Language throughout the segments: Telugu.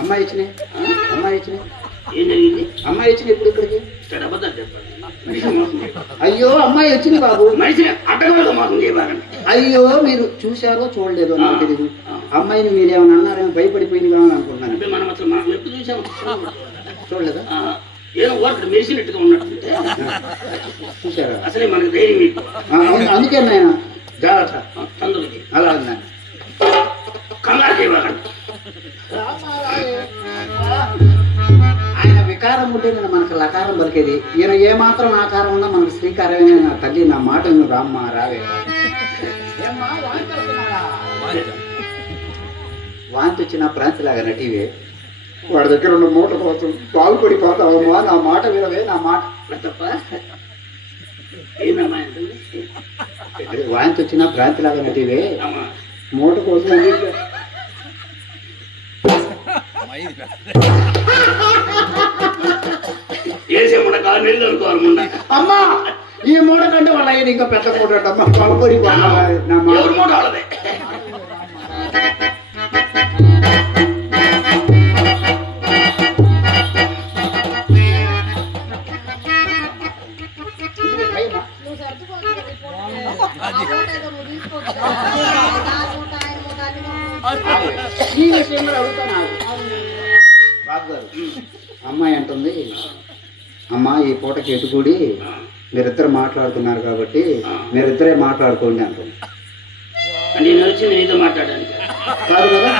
అమ్మాయి వచ్చినాయి, అమ్మాయి వచ్చినాయి, ఏం జరిగింది? అమ్మాయి వచ్చినాయి ఇప్పుడు ఇక్కడికి. అబద్ధాలు చెప్పాలి. అయ్యో అమ్మాయి వచ్చింది బాబు. మనిషిని అడ్డగోలుగా మోసం చేయబాకండి. అయ్యో మీరు చూశారో చూడలేదో నాకు తెలియదు. అమ్మాయిని మీరేమన్నా అన్నారేమో భయపడిపోయింది కావాలని అనుకుంటున్నాను. అంటే మనం అసలు మనం ఎప్పుడు చూసాము చూడలేదా? ఏదో ఓటర్ మెరిసినట్టుగా ఉన్నట్టుంటే చూసారా? అసలే మనకు ధైర్యం మీకు అందుకే నాయన జాగ్రత్త తండ్రులకి అలా అన్నా కంగారు చేయబాకండి. ఆయన వికారం ఉంటే నేను మనకు లకారం పలికేది. ఈయన ఏమాత్రం ఆకారం ఉన్నా మనకు శ్రీకారమే. నా తల్లి నా మాట నువ్వు రామ్మ రావే. వాంతి వచ్చిన ప్రాంతిలాగా నటివే. వాడి దగ్గర ఉన్న మూట కోసం బాగుపడిపోతావమ్మా. నా మాట వినవే. నా మాట తప్ప ఏమమ్మా వాంతి వచ్చిన ప్రాంతిలాగా నటివే. అమ్మా మూట కోసం వేసే మూట కాదు నీళ్ళు అనుకోవాలి ముందు. అమ్మా ఈ మూట కంటే వాళ్ళ అయ్యేది ఇంకా పెద్ద మూట అమ్మా. బాగుపడిపో. నా ఎవరి మూట వాళ్ళదే. ఈ విషయంలో అడుగుతాను బాబు గారు. అమ్మాయి అంటుంది, అమ్మా ఈ పూటకి ఎటుకూడి మీరిద్దరు మాట్లాడుతున్నారు కాబట్టి మీరిద్దరే మాట్లాడుకోండి అంటుంది. అంటే నేను వచ్చింది నీతో మాట్లాడడానికి కాదు కదా?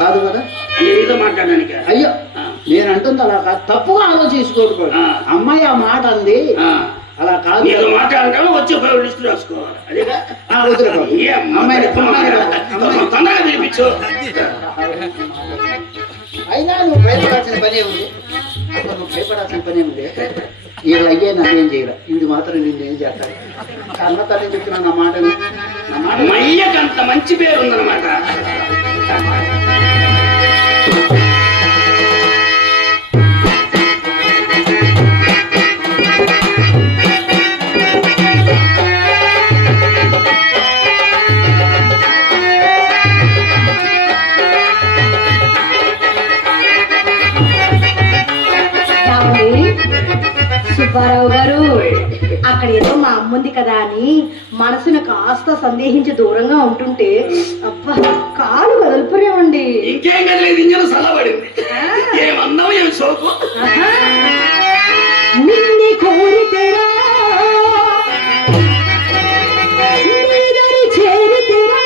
కాదు కదా? అంటే నీతో మాట్లాడడానికి. అయ్యో నేను అంటుంది అలా కాదు. తప్పుగా ఆలోచించుకోకూడదు. అమ్మాయి ఆ మాట అంది అలా కాదు. నీతో మాట్లాడటం వచ్చి ఉపయోగ లిస్టు రాసుకోవాలి. అదేగా అమ్మాయి తొందరగా పిలిపించు. అయినా నువ్వు భయపడాల్సిన పనే ఉంది. నువ్వు భయపడాల్సిన పనే ఉంది. వీళ్ళు అయ్యే నన్ను ఏం చేయరా. వీడు మాత్రం నిన్ను ఏం చేస్తాడు. అన్న తల్లి చెప్తున్నాను నా మాటని. నా మాట మయ్యకి అంత మంచి పేరు ఉందన్నమాట. సుబ్బారావు గారు అక్కడ ఏదో మా అమ్ముంది కదా అని మనసును కాస్త సందేహించి దూరంగా ఉంటుంటే అబ్బా కాలు కదులుపురేమండి. ఇంకేం కదలేదు, ఇంజలు సలబడింది. ఏమన్నావు ఏం సోకు. నిన్ను కోరితేరా చేరితేరా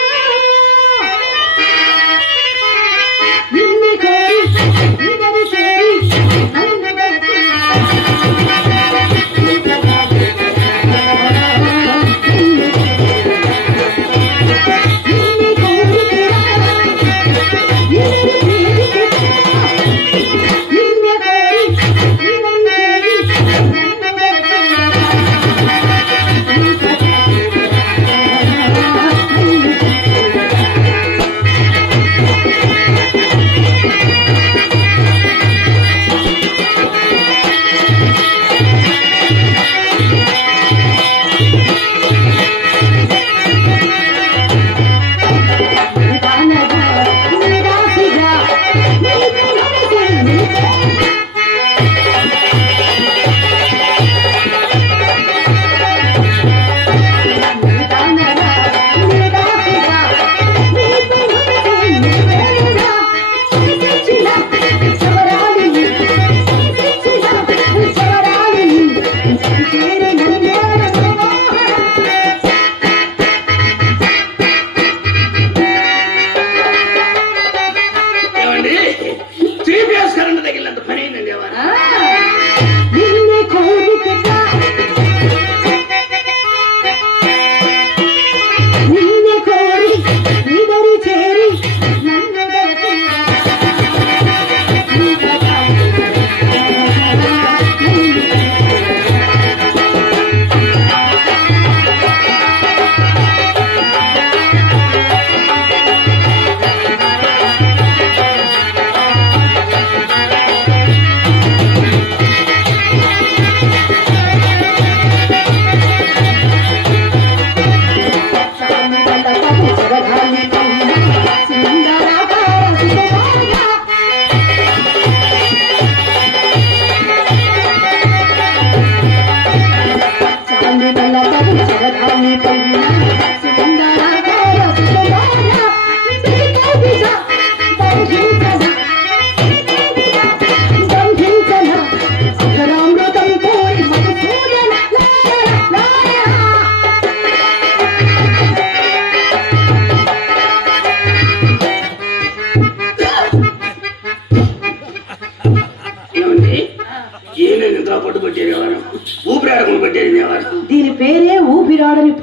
నిన్ను కోరి చేరి Yeah.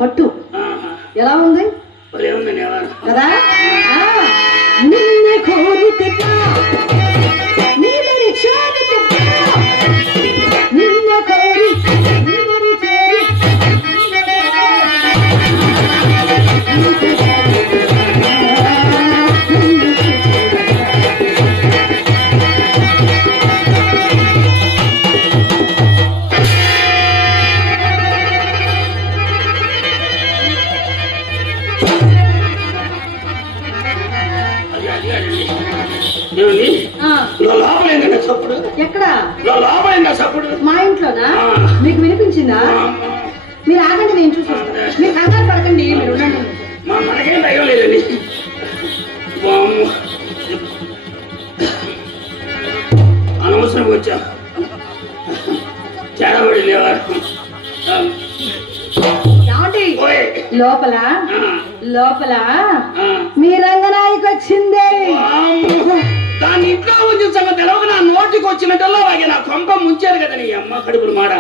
పట్టు ఆహా. ఎలా ఉంది భలే ఉందండి ఎవరు కదా నిన్నే కోరితిగా నీవెరి చేరితిగా నిన్నే కోరి నీవెరి చేరి ఏమండి లోపల ఏంటంటే చప్పుడు ఎక్కడ లోపల ఏంటో చప్పుడు మా ఇంట్లోనా మీకు వినిపించిందా మీరు ఆగండి నేను చూసి వస్తాను మీరు కంగారు పడకండి మీరు ఉండండి మనకేం భయం లేదండి వామ్మో. అనవసరం వచ్చా చేరబడి లేవారు ఏమండి లోపల లోపల మీ రంగనాయకు వచ్చిందే దాని ఇంట్లో ఉంచిన సంగతి తెలవక నా నోటికి వచ్చినట్టల్లా అలాగే నా కొంప ముంచారు కదా నీ అమ్మ కడుపులు మాడ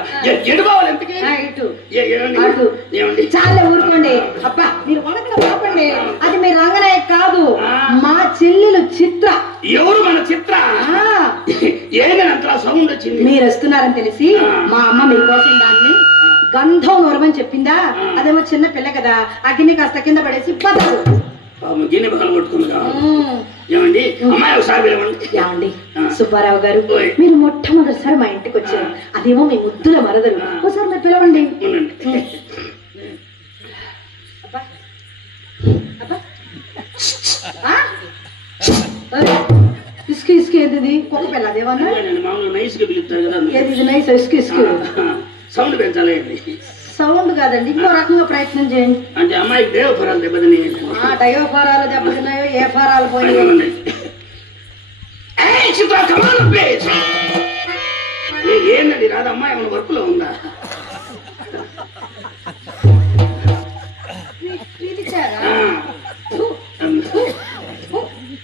ఎడుకోవాలి ఎంతకి ఇటు ఏమండి అటు ఏమండి చాలా ఊరుకోండి అబ్బా మీరు వనకడ పాపండి అది మీ రంగనాయక్ కాదు మా చెల్లెలు చిత్ర ఎవరు మన చిత్ర ఏంటంత సౌండ్ వచ్చింది మీరు వస్తున్నారని తెలిసి మా అమ్మ మీకోసం దాన్ని గంధం నోరమని చెప్పిందా అదేమో చిన్న పిల్ల కదా ఆ గిన్నె కాస్త కింద పడేసి బతకు గిన్నె పగలు కొట్టుకుంది ఏమండి అమ్మాయి ఒకసారి ఏమండి సుబ్బారావు గారు మీరు మొట్టమొదటిసారి మా ఇంటికి వచ్చారు అదేమో మీ ముద్దుల మరదలు ఒకసారి మీరు పిలవండి ఇసుక ఇసుక ఏది కుక్క పిల్ల అదేమన్నా మామూలు నైస్ గా పిలుస్తారు కదా ఏది ఇది నైస్ ఇసుక ఇసుక సౌండ్ పెంచాలి సౌండ్ కాదండి ఇంకో రకంగా ప్రయత్నం చేయండి అంటే అమ్మాయికి దేవఫరాలు దెబ్బతిని డయోఫారాలు దెబ్బతిన్నాయో ఏ ఫారాలు పోయినాయో ఏంటండి రాదు అమ్మాయి ఏమైనా వర్క్ లో ఉందా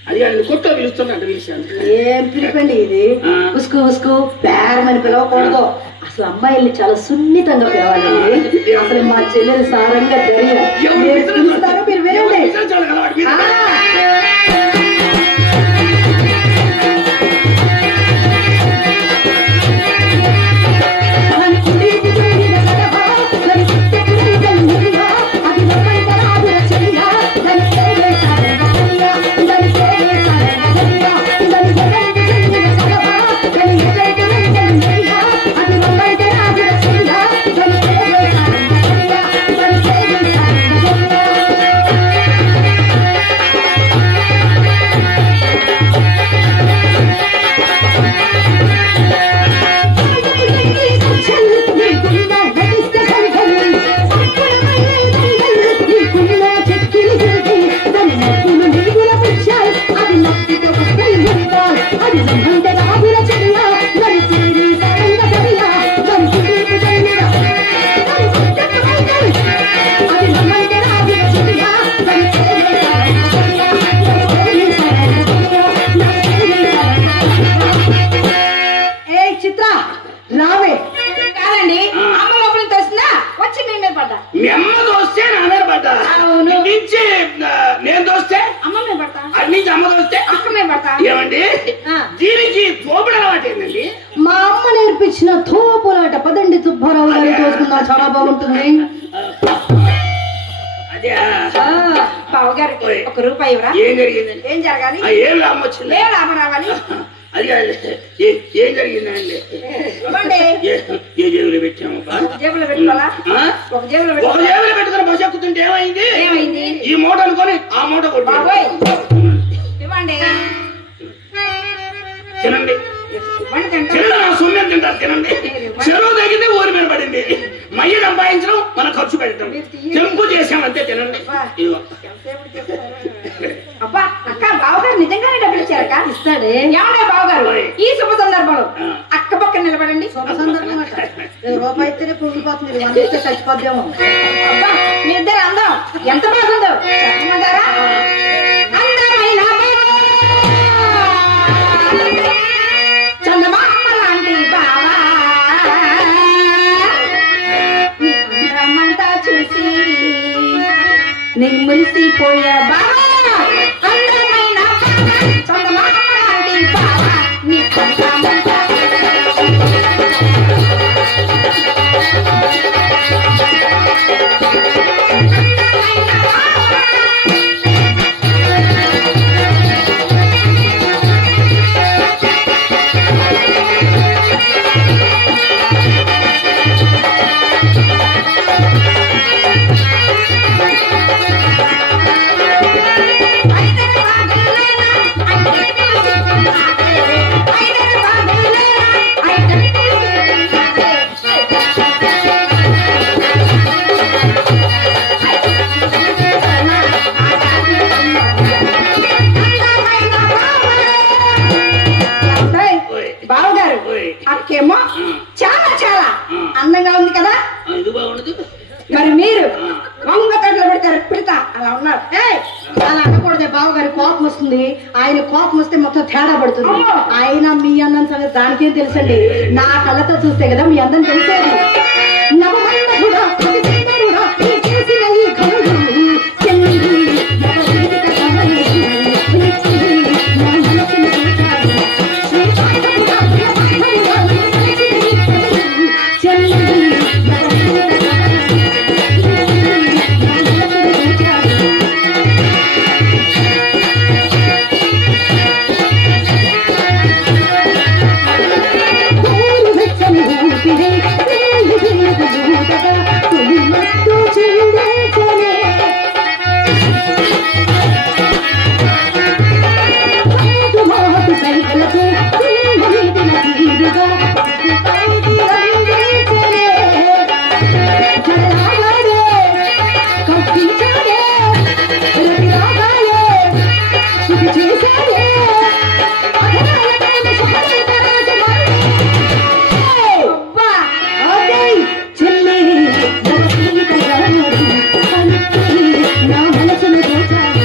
అది అది కొట్టు పిలుస్తున్నట్టు పిలిచాను ఏం పిలిపండి ఇది ఉసుకు ఉసుకు పేరమని పిలవకూడదు అసలు అమ్మాయిల్ని చాలా సున్నితంగా పిలవాలండి అసలు మా చెల్లెలు సారంగా పిలుస్తారో మీరు వినండి ఏమండి దీనికి తోపుడు అలవాటు ఏంటండి మా అమ్మ నేర్పించిన తోపులాట పదండి సుబ్బారావు గారు తోసుకున్నా చాలా బాగుంటుంది అదే బావు గారికి ఒక రూపాయి ఇవ్వరా ఏం జరిగిందండి ఏం జరగాలి ఏం లాభం వచ్చింది ఏం లాభం రావాలి అది ఏం జరిగిందండి ఏ జేబులో పెట్టాము జేబులో పెట్టుకోవాలా ఒక జేబులో పెట్టుకుని బస్ ఎక్కుతుంటే ఏమైంది ఈ మూట అనుకొని ఆ మూట కొట్టు ఇవ్వండి తినండి సొమ్మె తింటారు తినండి చెరువు తగ్గితే ఊరి మీద పడింది మయ్య సంపాదించడం మనం ఖర్చు పెట్టడం చెంపు చేసాం అంతే తినండి అబ్బా అక్క బావగారు నిజంగానే డబ్బులు ఇచ్చారక్క ఇస్తాడే ఏమండే బావగారు ఈ శుభ సందర్భంలో అక్క పక్కన నిలబడండి శుభ సందర్భం రూపాయి ఇస్తేనే కుంగిపోతుంది వండితే చచ్చిపోద్దేమో అబ్బా మీ ఇద్దరు అందం ఎంత బాగుందో చెప్పమంటారా అందమైన చందమామ లాంటి బావా రమ్మంతా చూసి నీ మురిసిపోయే బావా అందమైన బావా చందమామ లాంటి బావా నీ కొంటామంటా బావగారు అక్కేమో చాలా చాలా అందంగా ఉంది కదా ఇది బాగుండదు. మరి మీరు వంగ తడ్లు పెడతారు పెడతా అలా ఉన్నారు అలా అనకూడదే బావగారి కోపం వస్తుంది. ఆయన కోపం వస్తే మొత్తం తేడా పడుతుంది. ఆయన మీ అందం సంగతి దానికేం తెలుసండి. నా కళ్ళతో చూస్తే కదా మీ అందం తెలిసేది. నవమన్మధుడా, అతిసుందరుడా, నీ చేసిన ఈ ఘనుడు, చెల్లి, నవజీవిత కమలుడు, నిత్యుడు, నా మనసును చూచాడు. శ్రీకాంతపురా, ప్రియమాధవుడా, నీ చేసిన ఈ ఘనుడు, చెల్లి, నవజీవిత కమలుడు, నిత్యుడు, నా మనసును చూచాడు. ఊరు వెచ్చని ఊపిరి, రేయి వెలుగులుగా, తొలి మత్తు చిందించెనే. మాటు మాటు సైకిళ్ళకు చిందిన తీరుగా, పౌటి రంగేచెనే. జడలాగాడే, కప్పించాడే, రవిలాగాడే, శుద్ధి చేశాడే. అధరాల ప్రేమ శుభలేఖ రాజమాడే. అబ్బా, అదే చెల్లి, నవజీవిత గమనుడు, కనుక్కి నా మనసును దోచాడు.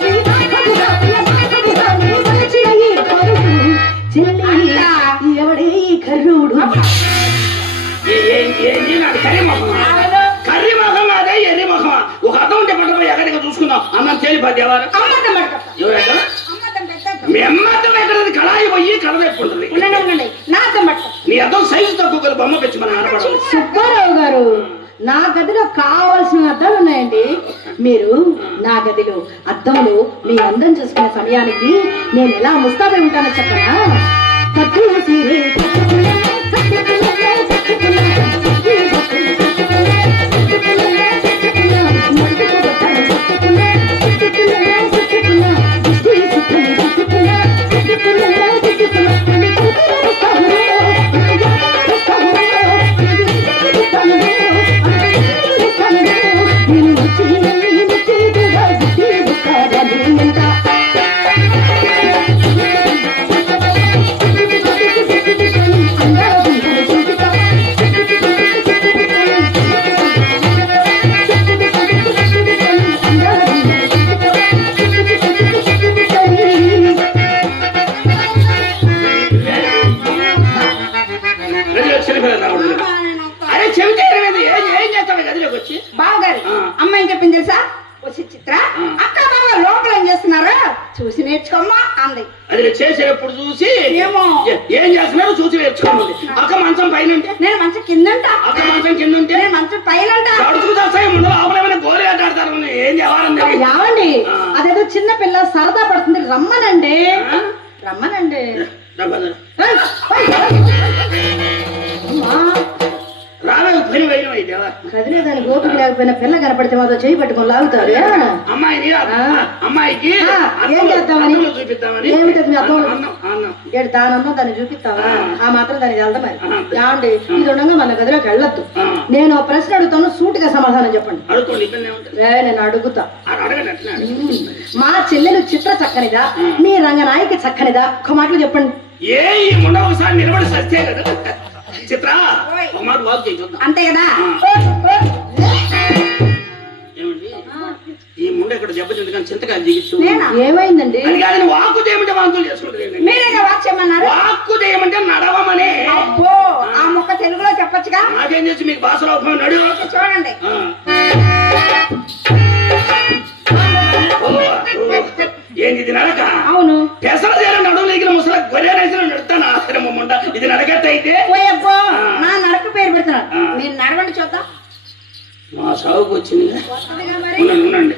శ్రీకాంతపురా, ప్రియమాధవుడా, నీ వలచిన ఈ కరుడు, చెల్లి, ఎవడే ఈ కర్రుడు? ఏంటి నాకు కర్రీ మొహమా? కర్రీ మొహం అదే ఎర్రి మొహమా? ఒక అర్థం ఉంటే పట్టడం ఎక్కడికి చూసుకుందాం. అన్నం తేలిపోద్ది ఎవరు అమ్మద్దం పడతా ఎవరెక్కడ అమ్మద్దం పెట్టా మీ అమ్మతో ఎక్కడది కళాయి పోయి కళ పెట్టుకుంటుంది. ఉండండి నా అద్దం పడతా నీ అర్థం సైజు తక్కువ కదా బొమ్మ పెంచి మన ఆడపడాలి. సుబ్బారావు గారు, నా గదిలో కావాల్సిన అద్దాలు ఉన్నాయండి. మీరు నా గదిలో అద్దంలో మీ అందం చూసుకునే సమయానికి నేను ఎలా ముస్తాబై ఉంటానో చెప్పనా? కట్టు సీరే కట్టుకునే, కట్టుకునే, కట్టుకునే, కట్టుకునే, కట్టుకునే, కట్టుకునే, కట్టుకునే, మంటుకు బట్టలు కట్టుకునే, కట్టుకునే, కట్టుకునే, దిష్టి సుత్తని కట్టుకునే, కట్టుకునే, కట్టుకునే, పెళ్లి కూతురు వస్తాను, పెళ్లి వస్తాను, పెళ్లి వస్తాను, వస్తాను, నేను వచ్చి ముచ్చిగా దిష్టి వస్తాను ఎంత. గదిలో చిన్నపిల్లలు రావడం. అరే చెబితే ఏం చేస్తావు గదిలోకి వచ్చి? బావగారు అమ్మ ఏం చెప్పింది తెలుసా? వచ్చి చిత్ర అక్క బావ లోపల ఏం చేస్తున్నారు చూసి నేర్చుకోమ్మా అంది. అది చేసేటప్పుడు చూసి ఏమో. ఏం చేస్తున్నారో చూసి నేర్చుకోవాలి. అక్క మంచం పైన ఉంటే, నేను మంచం కిందంట, అక్క మంచం కింద ఉంటే నేను మంచం పైనంట. అడుగుతూ చేస్తాయి ముందు లోపలేమైనా గోలి ఆట ఆడతారు. ఏం చేయాలని యావండి, అదేదో చిన్న పిల్ల సరదా పడుతుంది, రమ్మనండి, రమ్మనండి. ఏయ్, అమ్మా, రావే పని వేయడం అయితే కదిలేదాని గోపిక లేకపోయినా పిల్ల కనపడితే మాతో చేయి పట్టుకొని లాగుతారు. అమ్మాయిని అమ్మాయికి ఏం చేద్దామని? అన్నంలో చూపిద్దామని. ఏమిటది మీ అర్థం? అన్నం అన్నం ఏడు దానన్నా దాన్ని చూపిస్తావా? ఆ మాత్రం దానికి వెళ్దాం మరి. ఏమండి, ఇది ఉండగా మన గదిలోకి వెళ్ళొద్దు. నేను ఒక ప్రశ్న అడుగుతాను, సూటిగా సమాధానం చెప్పండి. అడుగుకోండి ఇబ్బంది ఏముంటుంది. నేను అడుగుతా. అడగండి అట్లా మా చెల్లెలు చిత్ర చక్కనిదా, మీ రంగనాయకి చక్కనిదా? ఒక్క మాటలు చెప్పండి. ఏ ఈ ముండ ఒకసారి నిలబడి సస్తే కదా చిత్ర ఒక మాట వాక్ చేయి చూద్దాం. అంతే కదా. ఏమండి ఈ ముండ ఇక్కడ దెబ్బతింది కానీ చింతకాయలు దిగిచ్చు. నేనా? ఏమైందండి? అది కాదని వాక్కు చేయమంటే వాంతులు చేసుకుంటుంది. మీరేగా వాక్ చేయమన్నారు? వాక్కు చేయమంటే నడవమని. అబ్బో ఆ మొక్క తెలుగులో చెప్పొచ్చుగా. నాకేం చేసి మీకు భాషలో నడు చూడండి. ఏంది ఇది నడక? అవును. పెసలు చేయాలి నడుము లేకిన ముసల గొర్రెనేసిన నడుతాను ఆశ్రమం ఉండ. ఇది నడకట్ట అయితే పోయబ్బో, నా నడక పేరు పెడుతున్నాడు. మీరు నడవండి చూద్దాం. మా సాగుకు వచ్చింది. వస్తుందిగా మరి. ఉండండి.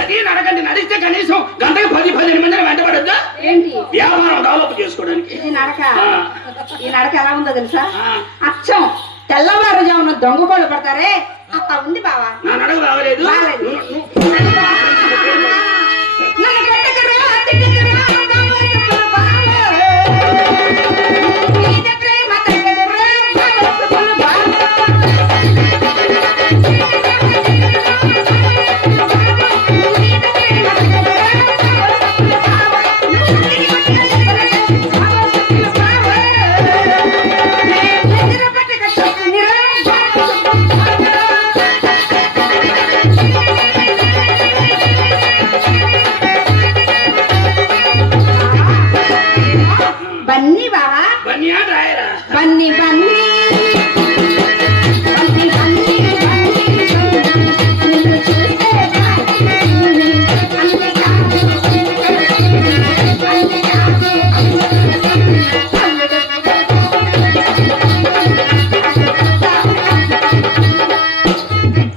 అది నడకండి. నడిస్తే కనీసం గంటకి 10-15 మందిని వెంటబడద్దా? ఏంటి వ్యాపారం డెవలప్ చేసుకోవడానికి. ఇది నడక? ఈ నడక ఎలా ఉందో తెలుసా? ఆ. అచ్చం తెల్లవారుజామున దొంగ కోళ్ళు పడతారే అట్లా ఉంది బావా. నా నడక రావలేదు. బాలేదు. నువ్వు- నన్ను కొట్టకురా, తిట్టకురా, బావా, బావా. మీద ప్రేమ తగ్గదురా, బావా, బన్నీ బావా, బన్యా రాయరా? బన్నీ బన్నీ బన్నీ బన్నీ నిన్ను చూస్తే అన్ని కాదు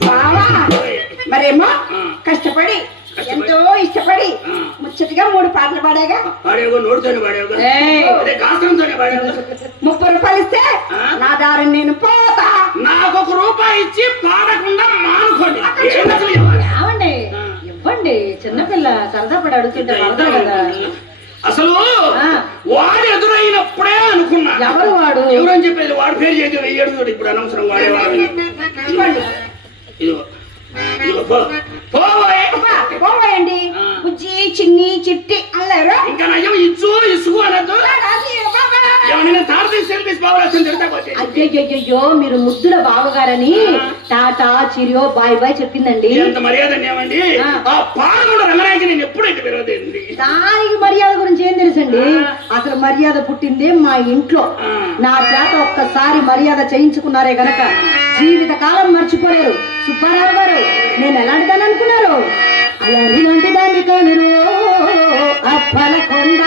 బావా. మరేమో కష్టపడి ఎంతో ఇష్టపడి ముచ్చటగా 3 పాటలు పాడాగా. పాడేవో నోడుతోనే పాడేవో. ఏయ్. అదే గాత్రంతోనే పాడేవో. 30 రూపాయలు ఇస్తే నా దారిని నేను పోతా. నాకు ₹1 ఇచ్చి పాడకుండా మానుకోండి. ఏం అసలు ఇవ్వాలి? ఏమండి ఇవ్వండి, చిన్నపిల్ల సరదా పడి అడుగుతుంటే పడదా కదా. అసలు వాడు ఎదురైనప్పుడే అనుకున్నా. ఎవరు వాడు? ఎవరని చెప్పేది? వాడు పేరు చేసి వెయ్యడు. ఇప్పుడు అనవసరం వాడేవాడు. ఇవ్వండి. ఇదిగో ఇదిగో పోవే. పోవాయండి. బుజ్జి చిన్ని చిట్టి అల్లారు. ఇంకా నయం ఇచ్చు ఇసుకు అనద్దు. ఎవరైనా తారతీసి సెల్ఫీస్ బావరాసం తిరుగుతా పోతే. అయ్యయ్యో, మీరు ముద్దుల బావగారని టాటా చిరియో బాయ్ బాయ్ చెప్పిందండి. ఎంత మర్యాద ఏమండి? ఆ పాలకొండ రంగనాయకి నేను ఎప్పుడు ఇంటి విరోధండి. దానికి మర్యాద గురించి ఏం తెలుసండి? అసలు మర్యాద పుట్టిందే మా ఇంట్లో. నా చేత ఒక్కసారి మర్యాద చేయించుకున్నారే గనక జీవిత కాలం మర్చిపోయారు. సుబ్బారావు గారు, నేను ఎలాంటిదని అనుకున్నారు? అలాంటి దాన్ని కాను అప్పలకొండ